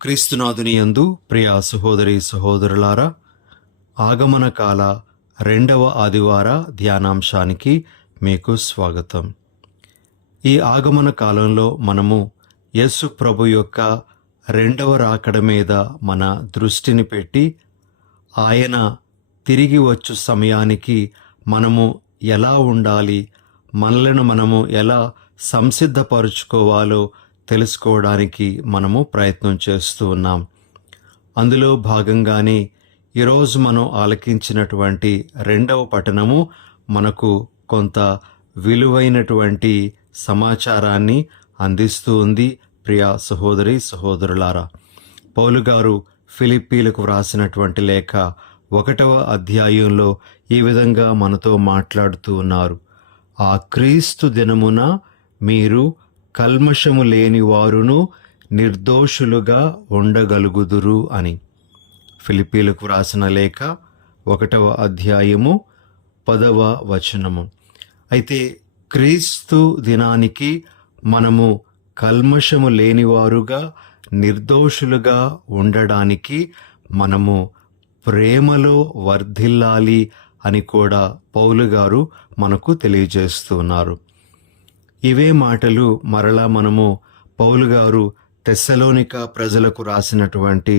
క్రీస్తునాథుని యందు ప్రియ సహోదరి సహోదరులారా, ఆగమన కాల రెండవ ఆదివార ధ్యానాంశానికి మీకు స్వాగతం. ఈ ఆగమన కాలంలో మనము యేసు ప్రభు యొక్క రెండవ రాకడ మీద మన దృష్టిని పెట్టి ఆయన తిరిగి వచ్చు సమయానికి మనము ఎలా ఉండాలి, మనలను మనము ఎలా సంసిద్ధపరుచుకోవాలో తెలుసుకోవడానికి మనము ప్రయత్నం చేస్తూ ఉన్నాం. అందులో భాగంగానే ఈరోజు మనం ఆలకించినటువంటి రెండవ పఠనము మనకు కొంత విలువైనటువంటి సమాచారాన్ని అందిస్తూ ఉంది. ప్రియ సహోదరి సహోదరులారా, పౌలు గారు ఫిలిప్పీలకు వ్రాసినటువంటి లేఖ 1వ అధ్యాయంలో ఈ విధంగా మనతో మాట్లాడుతూ ఉన్నారు. ఆ క్రీస్తు దినమున మీరు కల్మషము లేని వారును నిర్దోషులుగా ఉండగలుగుదురు అని. ఫిలిప్పీలకు వ్రాసిన లేఖ 1వ అధ్యాయము 10వ వచనము. అయితే క్రీస్తు దినానికి మనము కల్మషము లేనివారుగా నిర్దోషులుగా ఉండడానికి మనము ప్రేమలో వర్ధిల్లాలి అని కూడా పౌలు గారు మనకు తెలియజేస్తున్నారు. ఇవే మాటలు మరలా మనము పౌలు గారు తెస్సలోనిక ప్రజలకు రాసినటువంటి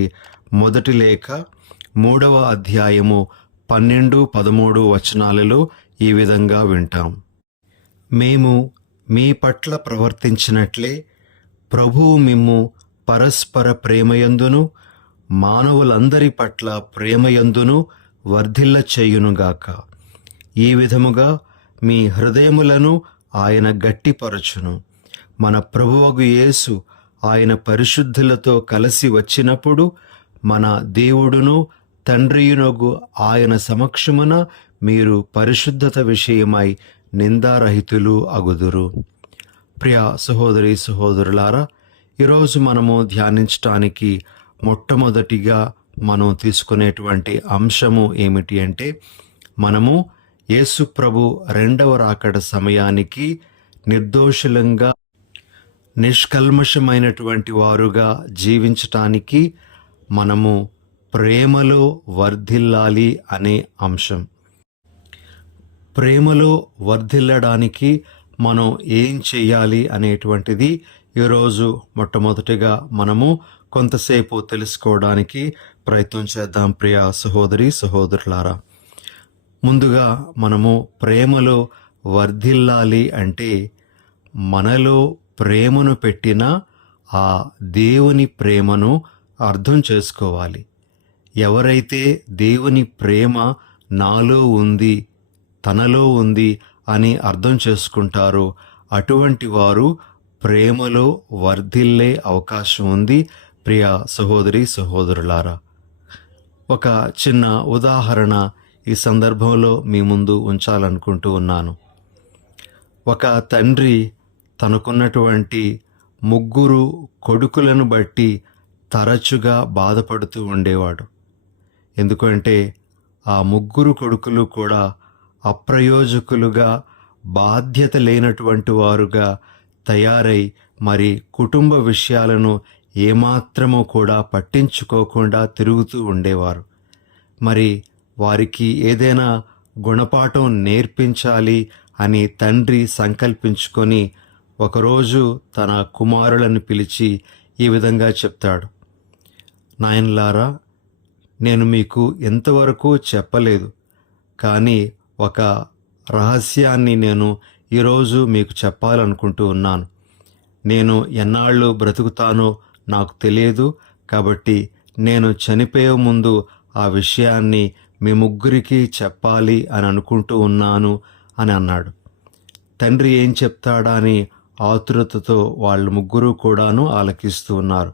మొదటి లేఖ 3వ అధ్యాయము 12-13 వచనాలలో ఈ విధంగా వింటాం. మేము మీ పట్ల ప్రవర్తించినట్లే ప్రభువు మిమ్ము పరస్పర ప్రేమయందును మానవులందరి పట్ల ప్రేమయందును వర్ధిల్ల చేయునుగాక. ఈ విధముగా మీ హృదయములను ఆయన గట్టిపరచును. మన ప్రభువగు యేసు ఆయన పరిశుద్ధులతో కలిసి వచ్చినప్పుడు మన దేవుడును తండ్రియునగు ఆయన సమక్షమున మీరు పరిశుద్ధత విషయమై నిందారహితులు అగుదురు. ప్రియ సహోదరి సహోదరులారా, ఈరోజు మనము ధ్యానించటానికి మొట్టమొదటిగా మనం తీసుకునేటువంటి అంశము ఏమిటి అంటే, మనము యేసు ప్రభు రెండవ రాకడ సమయానికి నిర్దోషులంగా నిష్కల్మషమైనటువంటి వారుగా జీవించటానికి మనము ప్రేమలో వర్ధిల్లాలి అనే అంశం. ప్రేమలో వర్ధిల్లడానికి మనం ఏం చెయ్యాలి అనేటువంటిది ఈరోజు మొట్టమొదటిగా మనము కొంతసేపు తెలుసుకోవడానికి ప్రయత్నం చేద్దాం. ప్రియ సహోదరి సహోదరులారా, ముందుగా మనము ప్రేమలో వర్ధిల్లాలి అంటే మనలో ప్రేమను పెట్టిన ఆ దేవుని ప్రేమను అర్థం చేసుకోవాలి. ఎవరైతే దేవుని ప్రేమ నాలో ఉంది, తనలో ఉంది అని అర్థం చేసుకుంటారో అటువంటి వారు ప్రేమలో వర్ధిల్లే అవకాశం ఉంది. ప్రియ సహోదరి సహోదరులారా, ఒక చిన్న ఉదాహరణ ఈ సందర్భంలో మీ ముందు ఉంచాలనుకుంటూ ఉన్నాను. ఒక తండ్రి తనకున్నటువంటి 3 కొడుకులను బట్టి తరచుగా బాధపడుతూ ఉండేవాడు. ఎందుకంటే ఆ 3 కొడుకులు కూడా అప్రయోజకులుగా, బాధ్యత లేనటువంటి వారుగా తయారై మరి కుటుంబ విషయాలను ఏమాత్రమూ కూడా పట్టించుకోకుండా తిరుగుతూ ఉండేవారు. మరి వారికి ఏదైనా గుణపాఠం నేర్పించాలి అని తండ్రి సంకల్పించుకొని ఒకరోజు తన కుమారులను పిలిచి ఈ విధంగా చెప్తాడు. నాయనలారా, నేను మీకు ఎంతవరకు చెప్పలేదు, కానీ ఒక రహస్యాన్ని నేను ఈరోజు మీకు చెప్పాలనుకుంటూ ఉన్నాను. నేను ఎన్నాళ్ళు బ్రతుకుతానో నాకు తెలియదు, కాబట్టి నేను చనిపోయే ముందు ఆ విషయాన్ని మీ 3కి చెప్పాలి అని అనుకుంటూ ఉన్నాను అని అన్నాడు. తండ్రి ఏం చెప్తాడా అని ఆతురతతో వాళ్ళు 3 కూడాను ఆలకిస్తూ ఉన్నారు.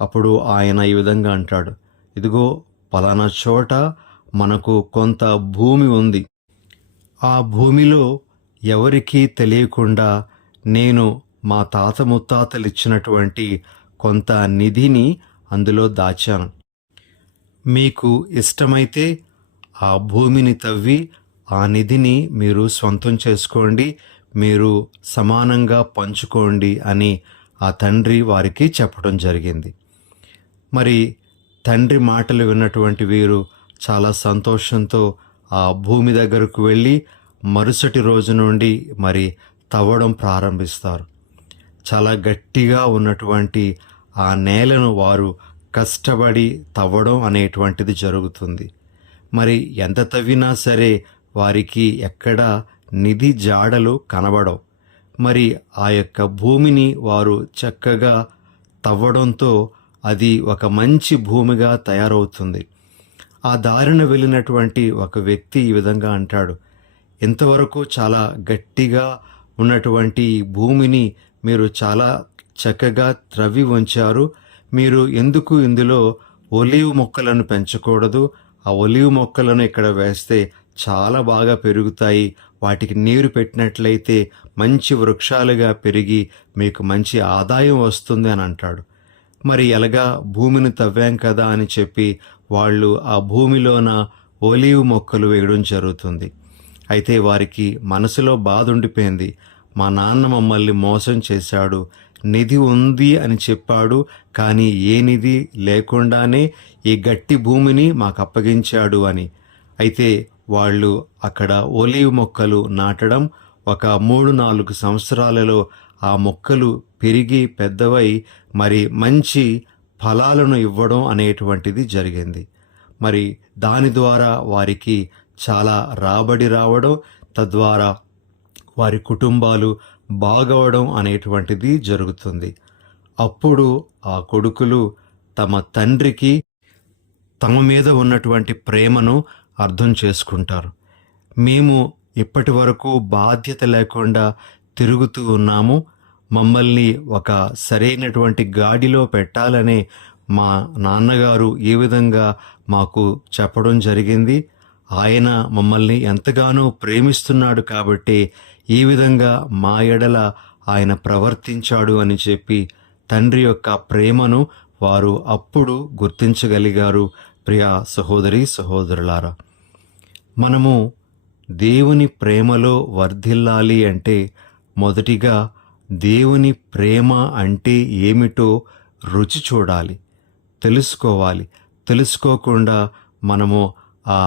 అప్పుడు ఆయన ఈ విధంగా అంటాడు, ఇదిగో పలానా చోట మనకు కొంత భూమి ఉంది. ఆ భూమిలో ఎవరికీ తెలియకుండా నేను మా తాత ముత్తాతలు ఇచ్చినటువంటి కొంత నిధిని అందులో దాచాను. మీకు ఇష్టమైతే ఆ భూమిని తవ్వి ఆ నిధిని మీరు స్వంతం చేసుకోండి, మీరు సమానంగా పంచుకోండి అని ఆ తండ్రి వారికి చెప్పడం జరిగింది. మరి తండ్రి మాటలు విన్నటువంటి వీరు చాలా సంతోషంతో ఆ భూమి దగ్గరకు వెళ్ళి మరుసటి రోజు నుండి మరి తవ్వడం ప్రారంభిస్తారు. చాలా గట్టిగా ఉన్నటువంటి ఆ నేలను వారు కష్టపడి తవ్వడం అనేటువంటిది జరుగుతుంది. మరి ఎంత తవ్వినా సరే వారికి ఎక్కడ నిధి జాడలు కనబడవు. మరి ఆ యొక్క భూమిని వారు చక్కగా తవ్వడంతో అది ఒక మంచి భూమిగా తయారవుతుంది. ఆ దారిన వెళ్ళినటువంటి ఒక వ్యక్తి ఈ విధంగా అంటాడు, ఇంతవరకు చాలా గట్టిగా ఉన్నటువంటి ఈ భూమిని మీరు చాలా చక్కగా త్రవ్వి ఉంచారు. మీరు ఎందుకు ఇందులో ఒలీవ్ మొక్కలను పెంచకూడదు? ఆ ఒలీవ్ మొక్కలను ఇక్కడ వేస్తే చాలా బాగా పెరుగుతాయి. వాటికి నీరు పెట్టినట్లయితే మంచి వృక్షాలుగా పెరిగి మీకు మంచి ఆదాయం వస్తుంది అని అంటాడు. మరి ఎలాగా భూమిని తవ్వాం కదా అని చెప్పి వాళ్ళు ఆ భూమిలోన ఒలీవ్ మొక్కలు వేయడం జరుగుతుంది. అయితే వారికి మనసులో బాధ ఉండిపోయింది. మా నాన్న మమ్మల్ని మోసం చేశాడు, నిధి ఉంది అని చెప్పాడు, కానీ ఏ నిధి లేకుండానే ఈ గట్టి భూమిని మాకు అప్పగించాడు అని. అయితే వాళ్ళు అక్కడ ఒలీవ్ మొక్కలు నాటడం, ఒక 3-4 సంవత్సరాలలో ఆ మొక్కలు పెరిగి పెద్దవై మరి మంచి ఫలాలను ఇవ్వడం అనేటువంటిది జరిగింది. మరి దాని ద్వారా వారికి చాలా రాబడి రావడం, తద్వారా వారి కుటుంబాలు బాగవడం అనేటువంటిది జరుగుతుంది. అప్పుడు ఆ కొడుకులు తమ తండ్రికి తమ మీద ఉన్నటువంటి ప్రేమను అర్థం చేసుకుంటారు. మేము ఇప్పటి వరకు బాధ్యత లేకుండా తిరుగుతూ ఉన్నాము, మమ్మల్ని ఒక సరైనటువంటి గాడిలో పెట్టాలనే మా నాన్నగారు ఈ విధంగా మాకు చెప్పడం జరిగింది. ఆయన మమ్మల్ని ఎంతగానో ప్రేమిస్తున్నాడు కాబట్టి ఈ విధంగా మా ఎడల ఆయన ప్రవర్తించాడు అని చెప్పి తండ్రి యొక్క ప్రేమను వారు అప్పుడు గుర్తించగలిగారు. ప్రియ సహోదరి సహోదరులారా, మనము దేవుని ప్రేమలో వర్ధిల్లాలి అంటే మొదటిగా దేవుని ప్రేమ అంటే ఏమిటో రుచి చూడాలి, తెలుసుకోవాలి. తెలుసుకోకుండా మనము ఆ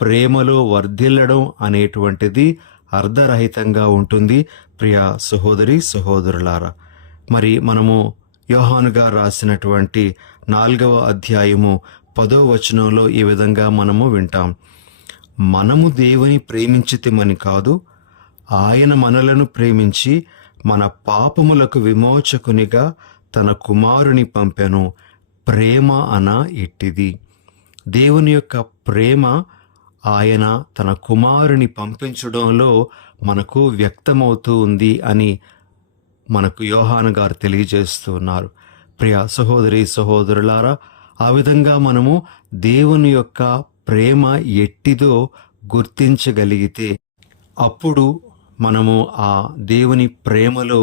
ప్రేమలో వర్ధిల్లడం అనేటువంటిది అర్ధరహితంగా ఉంటుంది. ప్రియ సహోదరి సహోదరులారా, మరి మనము యోహాను గారు రాసినటువంటి 4వ అధ్యాయము 10వ వచనంలో ఈ విధంగా మనము వింటాం. మనము దేవుని ప్రేమించితిమని కాదు, ఆయన మనలను ప్రేమించి మన పాపములకు విమోచకునిగా తన కుమారుని పంపెను, ప్రేమ అన ఇట్టిది. దేవుని యొక్క ప్రేమ ఆయన తన కుమారుని పంపించడంలో మనకు వ్యక్తమవుతూ ఉంది అని మనకు యోహాను గారు తెలియజేస్తున్నారు. ప్రియ సహోదరి సహోదరులారా, ఆ విధంగా మనము దేవుని యొక్క ప్రేమ ఎట్టిదో గుర్తించగలిగితే అప్పుడు మనము ఆ దేవుని ప్రేమలో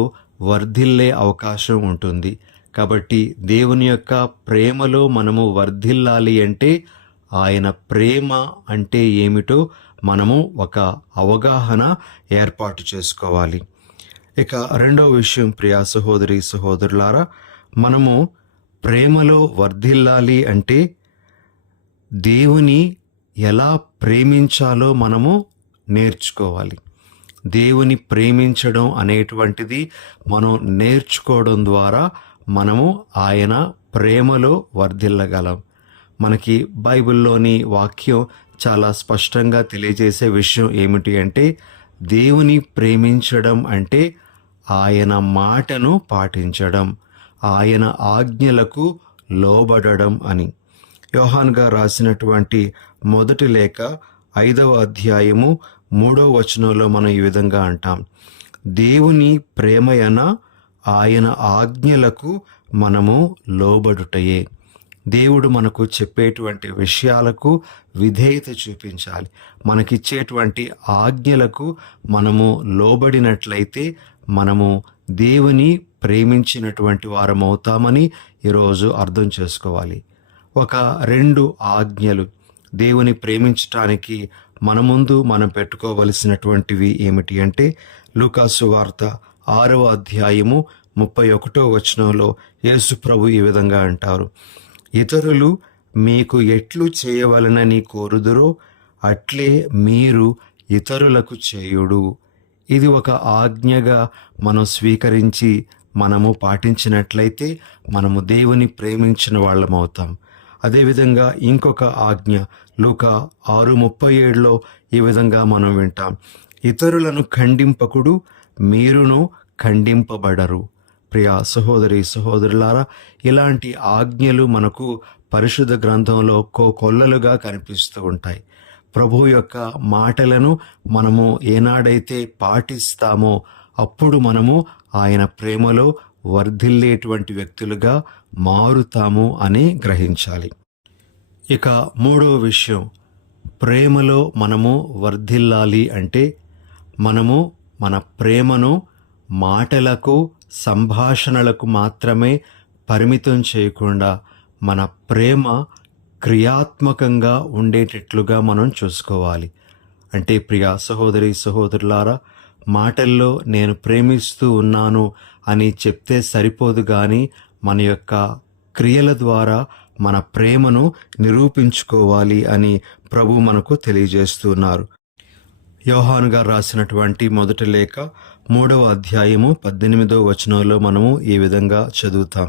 వర్ధిల్లే అవకాశం ఉంటుంది. కాబట్టి దేవుని యొక్క ప్రేమలో మనము వర్ధిల్లాలి అంటే ఆయన ప్రేమ అంటే ఏమిటో మనము ఒక అవగాహన ఏర్పాటు చేసుకోవాలి. ఇక రెండవ విషయం, ప్రియ సహోదరి సహోదరులారా, మనము ప్రేమలో వర్ధిల్లాలి అంటే దేవుని ఎలా ప్రేమించాలో మనము నేర్చుకోవాలి. దేవుని ప్రేమించడం అనేటువంటిది మనం నేర్చుకోవడం ద్వారా మనము ఆయన ప్రేమలో వర్ధిల్లగలం. మనకి బైబిల్లోని వాక్యం చాలా స్పష్టంగా తెలియజేసే విషయం ఏమిటి అంటే దేవుని ప్రేమించడం అంటే ఆయన మాటను పాటించడం, ఆయన ఆజ్ఞలకు లోబడడం అని. యోహాను గారు రాసినటువంటి మొదటి లేఖ 5వ అధ్యాయము 3వ వచనంలో మనం ఈ విధంగా అంటాం, దేవుని ప్రేమయన ఆయన ఆజ్ఞలకు మనము లోబడుటయే. దేవుడు మనకు చెప్పేటువంటి విషయాలకు విధేయత చూపించాలి. మనకిచ్చేటువంటి ఆజ్ఞలకు మనము లోబడినట్లయితే మనము దేవుని ప్రేమించినటువంటి వారమవుతామని ఈరోజు అర్థం చేసుకోవాలి. ఒక 2 ఆజ్ఞలు దేవుని ప్రేమించటానికి మన ముందు మనం పెట్టుకోవలసినటువంటివి ఏమిటి అంటే లూకాసు వార్త 6వ అధ్యాయము 31వ వచనంలో యేసు ప్రభు ఈ విధంగా అంటారు, ఇతరులు మీకు ఎట్లు చేయవలనని కోరుదురో అట్లే మీరు ఇతరులకు చేయుడు. ఇది ఒక ఆజ్ఞగా మనం స్వీకరించి మనము పాటించినట్లయితే మనము దేవుని ప్రేమించిన వాళ్ళమవుతాం. అదేవిధంగా ఇంకొక ఆజ్ఞ లూకా 6:37లో ఈ విధంగా మనం వింటాం, ఇతరులను ఖండింపకుడు, మీరును ఖండింపబడరు. ప్రియ సహోదరి సహోదరులారా, ఇలాంటి ఆజ్ఞలు మనకు పరిశుద్ధ గ్రంథంలో కోకొల్లలుగా కనిపిస్తూ ఉంటాయి. ప్రభు యొక్క మాటలను మనము ఏనాడైతే పాటిస్తామో అప్పుడు మనము ఆయన ప్రేమలో వర్ధిల్లేటువంటి వ్యక్తులుగా మారుతాము అని గ్రహించాలి. ఇక మూడవ విషయం, ప్రేమలో మనము వర్ధిల్లాలి అంటే మనము మన ప్రేమను మాటలకు సంభాషణలకు మాత్రమే పరిమితం చేయకుండా మన ప్రేమ క్రియాత్మకంగా ఉండేటట్లుగా మనం చూసుకోవాలి. అంటే ప్రియ సహోదరి సహోదరులారా, మాటల్లో నేను ప్రేమిస్తూ ఉన్నాను అని చెప్తే సరిపోదు, కానీ మన యొక్క క్రియల ద్వారా మన ప్రేమను నిరూపించుకోవాలి అని ప్రభు మనకు తెలియజేస్తున్నారు. యోహాను గారు రాసినటువంటి మొదటి లేఖ 3వ అధ్యాయము 18వ వచనంలో మనము ఈ విధంగా చదువుతాం,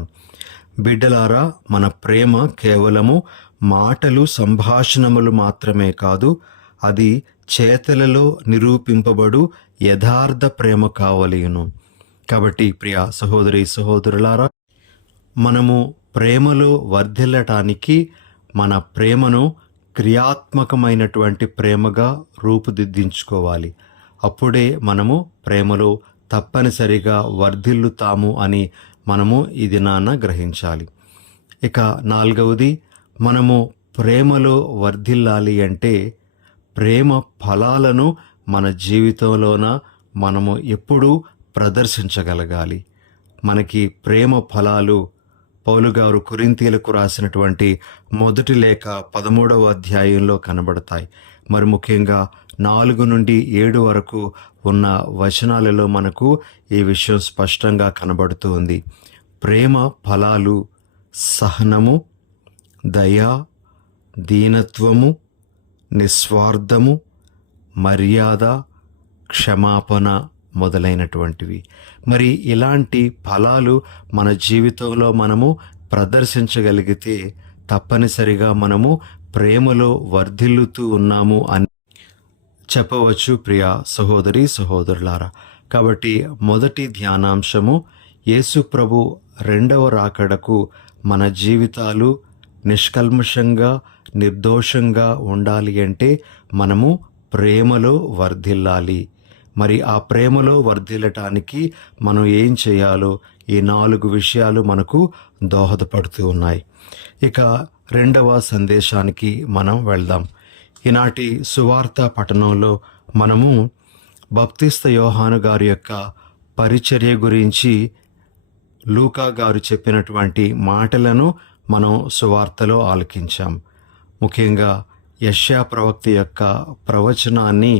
బిడ్డలారా, మన ప్రేమ కేవలము మాటలు సంభాషణములు మాత్రమే కాదు, అది చేతలలో నిరూపింపబడు యథార్థ ప్రేమ కావలియును. కాబట్టి ప్రియ సహోదరి సహోదరులారా, మనము ప్రేమలో వర్ధిల్లటానికి మన ప్రేమను క్రియాత్మకమైనటువంటి ప్రేమగా రూపుదిద్దించుకోవాలి. అప్పుడే మనము ప్రేమలో తప్పనిసరిగా వర్ధిల్లుతాము అని మనము ఈ దినాన గ్రహించాలి. ఇక 4వది, మనము ప్రేమలో వర్ధిల్లాలి అంటే ప్రేమ ఫలాలను మన జీవితంలోన మనము ఎప్పుడూ ప్రదర్శించగలగాలి. మనకి ప్రేమ ఫలాలు పౌలు గారు కొరింథీయులకు రాసినటువంటి మొదటి లేఖ 13వ అధ్యాయంలో కనబడతాయి. మరి ముఖ్యంగా 4 నుండి 7 వరకు ఉన్న వచనాలలో మనకు ఈ విషయం స్పష్టంగా కనబడుతూ ఉంది. ప్రేమ ఫలాలు సహనము, దయ, దీనత్వము, నిస్వార్థము, మర్యాద, క్షమాపణ మొదలైనటువంటివి. మరి ఇలాంటి ఫలాలు మన జీవితంలో మనము ప్రదర్శించగలిగితే తప్పనిసరిగా మనము ప్రేమలో వర్ధిల్లుతూ ఉన్నాము అని చెప్పవచ్చు ప్రియ సహోదరి సహోదరులారా. కాబట్టి మొదటి ధ్యానాంశము, యేసు ప్రభు 2వ రాకడకు మన జీవితాలు నిష్కల్మషంగా నిర్దోషంగా ఉండాలి అంటే మనము ప్రేమలో వర్ధిల్లాలి. మరి ఆ ప్రేమలో వర్ధిల్లటానికి మనం ఏం చేయాలో ఈ 4 విషయాలు మనకు దోహదపడుతూ ఉన్నాయి. ఇక 2వ సందేశానికి మనం వెళ్దాం. ఈనాటి సువార్త పఠనంలో మనము బప్తిస్త యోహాను గారి యొక్క పరిచర్య గురించి లూకా గారు చెప్పినటువంటి మాటలను మనం సువార్తలో ఆలకించాం. ముఖ్యంగా యెషయా ప్రవక్త యొక్క ప్రవచనాన్ని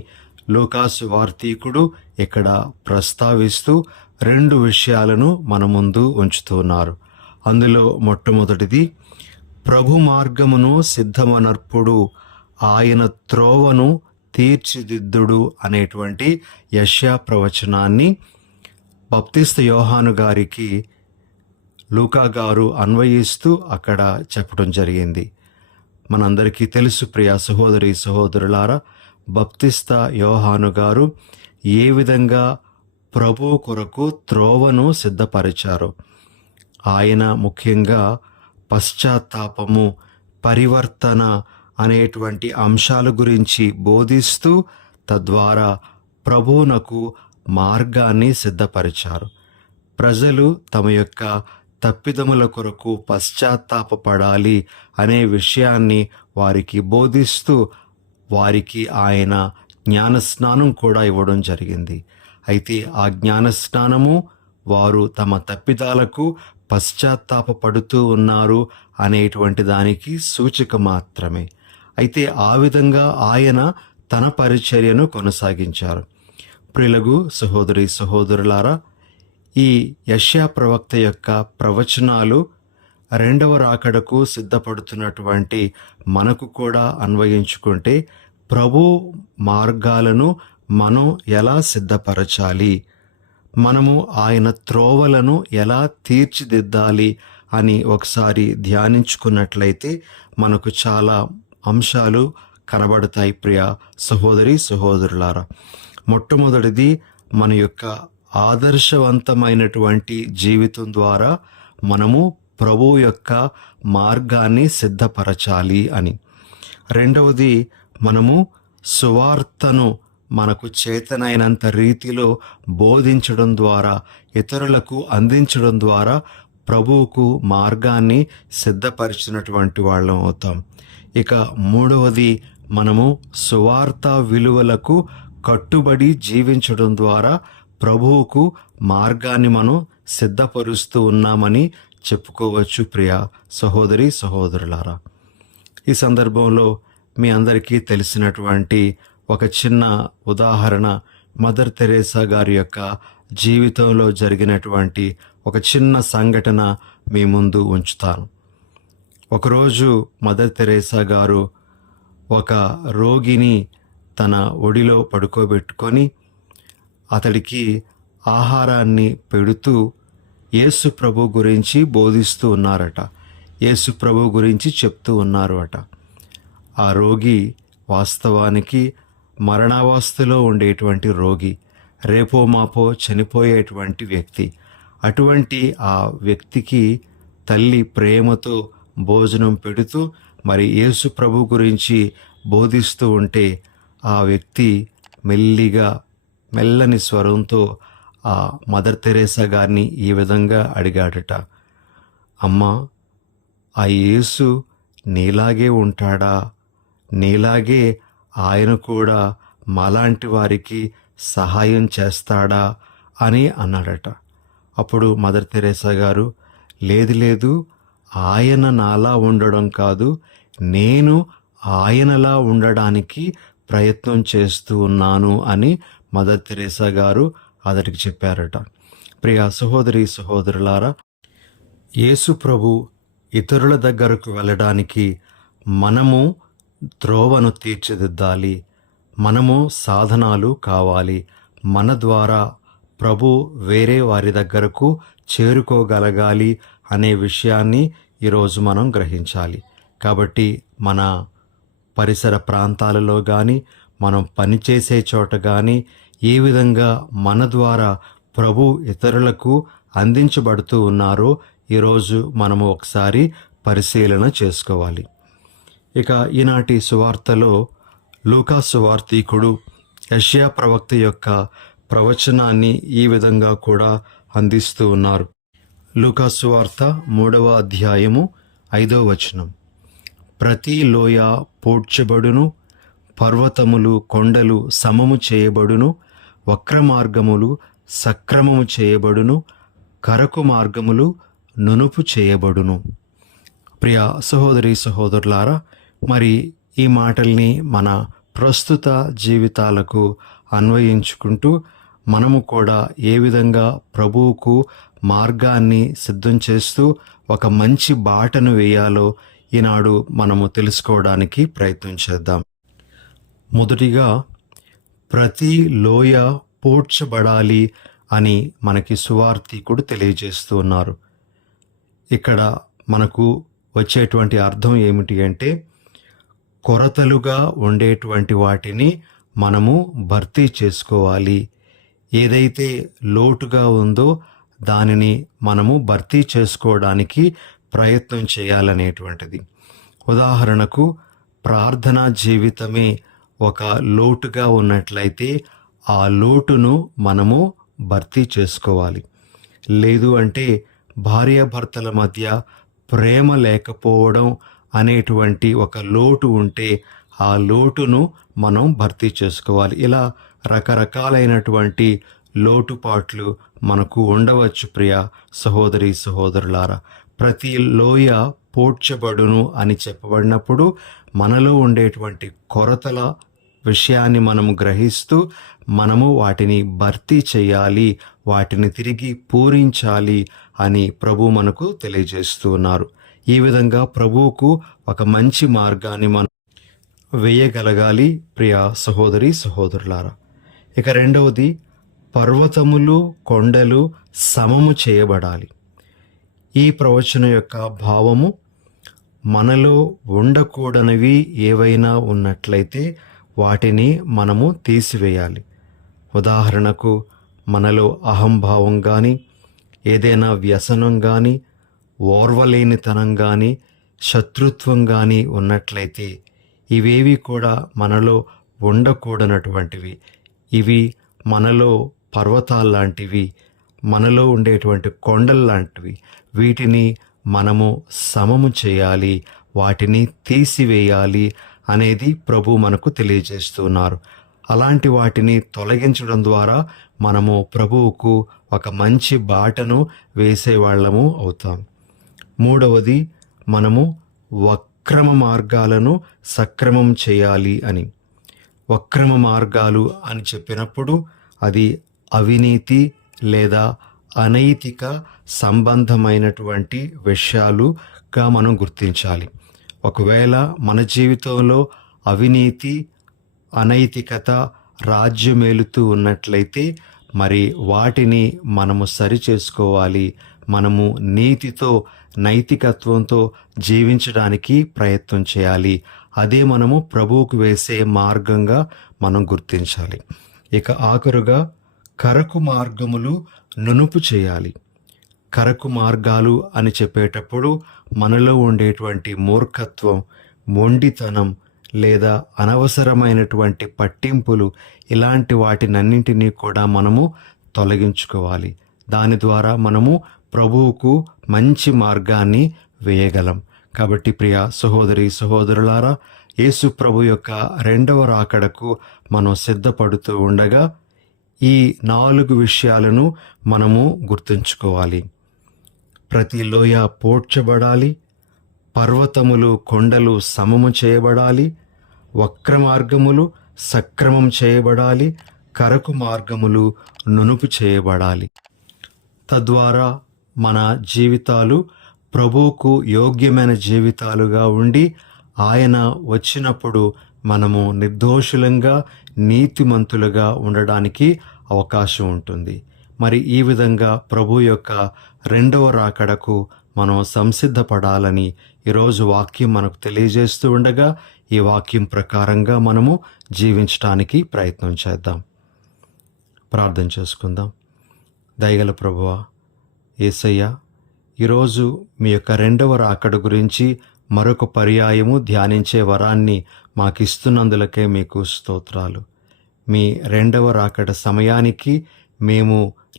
లూకా సువార్తీకుడు ఇక్కడ ప్రస్తావిస్తూ 2 విషయాలను మన ముందు ఉంచుతున్నారు. అందులో మొట్టమొదటిది, ప్రభు మార్గమును సిద్ధమనర్పుడు, ఆయన త్రోవను తీర్చిదిద్దుడు అనేటువంటి యెషయా ప్రవచనాన్ని బప్తిస్త యోహాను గారికి లూకా గారు అన్వయిస్తూ అక్కడ చెప్పడం జరిగింది. మనందరికీ తెలుసు ప్రియ సహోదరి సహోదరులారా, బప్తిస్త యోహాను గారు ఏ విధంగా ప్రభు కొరకు త్రోవను సిద్ధపరిచారో, ఆయన ముఖ్యంగా పశ్చాత్తాపము, పరివర్తన అనేటువంటి అంశాల గురించి బోధిస్తూ తద్వారా ప్రభువునకు మార్గాన్ని సిద్ధపరిచారు. ప్రజలు తమ యొక్క తప్పిదముల కొరకు పశ్చాత్తాపపడాలి అనే విషయాన్ని వారికి బోధిస్తూ వారికి ఆయన జ్ఞానస్నానం కూడా ఇవ్వడం జరిగింది. అయితే ఆ జ్ఞానస్నానము వారు తమ తప్పిదాలకు పశ్చాత్తాపపడుతూ ఉన్నారు అనేటువంటి దానికి సూచిక మాత్రమే. అయితే ఆ విధంగా ఆయన తన పరిచర్యను కొనసాగించారు. ప్రియులగు సహోదరి సహోదరులారా, ఈ యెషయా ప్రవక్త యొక్క ప్రవచనాలు రెండవ రాకడకు సిద్ధపడుతున్నటువంటి మనకు కూడా అన్వయించుకుంటే ప్రభు మార్గాలను మనం ఎలా సిద్ధపరచాలి, మనము ఆయన త్రోవలను ఎలా తీర్చిదిద్దాలి అని ఒకసారి ధ్యానించుకున్నట్లయితే మనకు చాలా అంశాలు కనబడతాయి. ప్రియ సహోదరి సహోదరులారా, మొట్టమొదటిది మన యొక్క ఆదర్శవంతమైనటువంటి జీవితం ద్వారా మనము ప్రభు యొక్క మార్గాన్ని సిద్ధపరచాలి అని. రెండవది, మనము సువార్తను మనకు చేతనైనంత రీతిలో బోధించడం ద్వారా, ఇతరులకు అందించడం ద్వారా ప్రభువుకు మార్గాన్ని సిద్ధపరిచినటువంటి వాళ్ళం అవుతాం. ఇక మూడవది, మనము సువార్త విలువలకు కట్టుబడి జీవించడం ద్వారా ప్రభువుకు మార్గాన్ని మనం సిద్ధపరుస్తూ ఉన్నామని చెప్పుకోవచ్చు. ప్రియ సహోదరి సహోదరులారా, ఈ సందర్భంలో మీ అందరికీ తెలిసినటువంటి ఒక చిన్న ఉదాహరణ, మదర్ తెరేసా గారి యొక్క జీవితంలో జరిగినటువంటి ఒక చిన్న సంఘటన మీ ముందు ఉంచుతాను. ఒకరోజు మదర్ తెరేసా గారు ఒక రోగిని తన ఒడిలో పడుకోబెట్టుకొని అతడికి ఆహారాన్ని పెడుతూ యేసు ప్రభు గురించి బోధిస్తూ ఉన్నారట. యేసు ప్రభు గురించి చెప్తూ ఉన్నారు అట. ఆ రోగి వాస్తవానికి మరణావస్థలో ఉండేటువంటి రోగి, రేపో మాపో చనిపోయేటువంటి వ్యక్తి. అటువంటి ఆ వ్యక్తికి తల్లి ప్రేమతో భోజనం పెడుతూ మరి యేసు ప్రభు గురించి బోధిస్తూ ఉంటే ఆ వ్యక్తి మెల్లని స్వరంతో ఆ మదర్ తెరేసా గారిని ఈ విధంగా అడిగాడట, అమ్మా, ఆ యేసు నీలాగే ఉంటాడా? నీలాగే ఆయన కూడా మాలాంటి వారికి సహాయం చేస్తాడా అని అన్నాడట. అప్పుడు మదర్ తెరేసా గారు, లేదు, ఆయన నాలా ఉండడం కాదు, నేను ఆయనలా ఉండడానికి ప్రయత్నం చేస్తూ ఉన్నాను అని మదర్ తెరేసా గారు అతడికి చెప్పారట. ప్రియ సహోదరి సహోదరులారా, యేసు ప్రభు ఇతరుల దగ్గరకు వెళ్ళడానికి మనము త్రోవను తీర్చిదిద్దాలి, మనము సాధనాలు కావాలి. మన ద్వారా ప్రభు వేరే వారి దగ్గరకు చేరుకోగలగాలి అనే విషయాన్ని ఈరోజు మనం గ్రహించాలి. కాబట్టి మన పరిసర ప్రాంతాలలో కానీ, మనం పనిచేసే చోట కానీ ఏ విధంగా మన ద్వారా ప్రభు ఇతరులకు అందించబడుతూ ఉన్నారో ఈరోజు మనము ఒకసారి పరిశీలన చేసుకోవాలి. ఇక ఈనాటి సువార్తలో లూకా సువార్తీకుడు యెషయా ప్రవక్త యొక్క ప్రవచనాన్ని ఈ విధంగా కూడా అందిస్తూ ఉన్నారు. లూకా సువార్త 3వ అధ్యాయము 5వ వచనం, ప్రతి లోయ పూడ్చబడును, పర్వతములు కొండలు సమము చేయబడును, వక్ర మార్గములు సక్రమము చేయబడును, కరకు మార్గములు నునుపు చేయబడును. ప్రియ సహోదరి సహోదరులారా, మరి ఈ మాటల్ని మన ప్రస్తుత జీవితాలకు అన్వయించుకుంటూ మనము కూడా ఏ విధంగా ప్రభువుకు మార్గాన్ని సిద్ధం చేస్తూ ఒక మంచి బాటను వేయాలో ఈనాడు మనము తెలుసుకోవడానికి ప్రయత్నం చేద్దాం. మొదటిగా, ప్రతి లోయ పూడ్చబడాలి అని మనకి సువార్తీకుడు తెలియజేస్తూ ఉన్నారు. ఇక్కడ మనకు వచ్చేటువంటి అర్థం ఏమిటి అంటే, కొరతలుగా ఉండేటువంటి వాటిని మనము భర్తీ చేసుకోవాలి. ఏదైతే లోటుగా ఉందో దానిని మనము భర్తీ చేసుకోవడానికి ప్రయత్నం చేయాలనేటువంటిది. ఉదాహరణకు, ప్రార్థనా జీవితమే ఒక లోటుగా ఉన్నట్లయితే ఆ లోటును మనము భర్తీ చేసుకోవాలి. లేదు అంటే భార్యాభర్తల మధ్య ప్రేమ లేకపోవడం అనేటువంటి ఒక లోటు ఉంటే ఆ లోటును మనం భర్తీ చేసుకోవాలి. ఇలా రకరకాలైనటువంటి లోటుపాట్లు మనకు ఉండవచ్చు. ప్రియ సహోదరి సహోదరులారా, ప్రతి లోయ పూడ్చబడును అని చెప్పబడినప్పుడు మనలో ఉండేటువంటి కొరతల విషయాన్ని మనము గ్రహిస్తూ మనము వాటిని భర్తీ చేయాలి, వాటిని తిరిగి పూరించాలి అని ప్రభు మనకు తెలియజేస్తూ ఉన్నారు. ఈ విధంగా ప్రభువుకు ఒక మంచి మార్గాన్ని మనం వేయగలగాలి ప్రియ సహోదరి సహోదరులారా. ఇక రెండవది, పర్వతములు కొండలు సమము చేయబడాలి. ఈ ప్రవచనం యొక్క భావము, మనలో ఉండకూడనివి ఏవైనా ఉన్నట్లయితే వాటిని మనము తీసివేయాలి. ఉదాహరణకు, మనలో అహంభావం కానీ, ఏదైనా వ్యసనం కానీ, ఓర్వలేనితనం కానీ, శత్రుత్వం కానీ ఉన్నట్లయితే ఇవేవి కూడా మనలో ఉండకూడనటువంటివి. ఇవి మనలో పర్వతాల్లాంటివి, మనలో ఉండేటువంటి కొండల్లాంటివి. వీటిని మనము సమము చేయాలి, వాటిని తీసివేయాలి అనేది ప్రభు మనకు తెలియజేస్తున్నారు. అలాంటి వాటిని తొలగించడం ద్వారా మనము ప్రభువుకు ఒక మంచి బాటను వేసేవాళ్ళము అవుతాం. మూడవది, మనము వక్రమ మార్గాలను సక్రమం చేయాలి అని. వక్రమ మార్గాలు అని చెప్పినప్పుడు అది అవినీతి లేదా అనైతిక సంబంధమైనటువంటి విషయాలుగా మనం గుర్తించాలి. ఒకవేళ మన జీవితంలో అవినీతి, అనైతికత రాజ్యమేలుతూ ఉన్నట్లయితే మరి వాటిని మనము సరిచేసుకోవాలి. మనము నీతితో, నైతికత్వంతో జీవించడానికి ప్రయత్నం చేయాలి. అదే మనము ప్రభువుకు వేసే మార్గంగా మనం గుర్తించాలి. ఇక ఆఖరుగా, కరకు మార్గములు నునుపు చేయాలి. కరకు మార్గాలు అని చెప్పేటప్పుడు మనలో ఉండేటువంటి మూర్ఖత్వం, మొండితనం లేదా అనవసరమైనటువంటి పట్టింపులు, ఇలాంటి వాటినన్నింటినీ కూడా మనము తొలగించుకోవాలి. దాని ద్వారా మనము ప్రభువుకు మంచి మార్గాన్ని వేయగలం. కాబట్టి ప్రియ సహోదరి సహోదరులారా, యేసు ప్రభు యొక్క రెండవ రాకడకు మనం సిద్ధపడుతూ ఉండగా ఈ 4 విషయాలను మనము గుర్తుంచుకోవాలి. ప్రతి లోయ పోడ్చబడాలి, పర్వతములు కొండలు సమము చేయబడాలి, వక్ర మార్గములు సక్రమం చేయబడాలి, కరకు మార్గములు నునుపు చేయబడాలి. తద్వారా మన జీవితాలు ప్రభువుకు యోగ్యమైన జీవితాలుగా ఉండి ఆయన వచ్చినప్పుడు మనము నిర్దోషులంగా, నీతిమంతులుగా ఉండడానికి అవకాశం ఉంటుంది. మరి ఈ విధంగా ప్రభు యొక్క రెండవ రాకడకు మనం సంసిద్ధపడాలని ఈరోజు వాక్యం మనకు తెలియజేస్తూ ఉండగా ఈ వాక్యం ప్రకారంగా మనము జీవించడానికి ప్రయత్నం చేద్దాం. ప్రార్థన చేసుకుందాం. దయగల ప్రభువా, యేసయ్య, ఈరోజు మీ యొక్క రెండవ రాకడ గురించి మరొక పర్యాయము ధ్యానించే వరాన్ని మాకు ఇస్తున్నందులకే మీకు స్తోత్రాలు. మీ రెండవ రాకడ సమయానికి మేము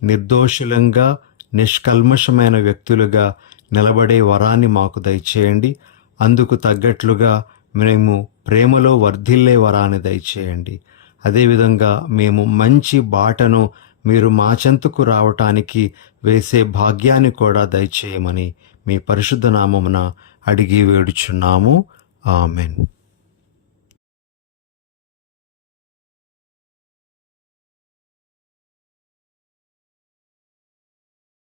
నిర్దోషులంగా, నిష్కల్మషమైన వ్యక్తులుగా నిలబడే వరాన్ని మాకు దయచేయండి. అందుకు తగ్గట్లుగా మేము ప్రేమలో వర్ధిల్లే వరాన్ని దయచేయండి. అదేవిధంగా మేము మంచి బాటను మీరు మా చెంతకు రావటానికి వేసే భాగ్యాన్ని కూడా దయచేయమని మీ పరిశుద్ధ నామమున అడిగి వేడుచున్నాము. ఆమెన్.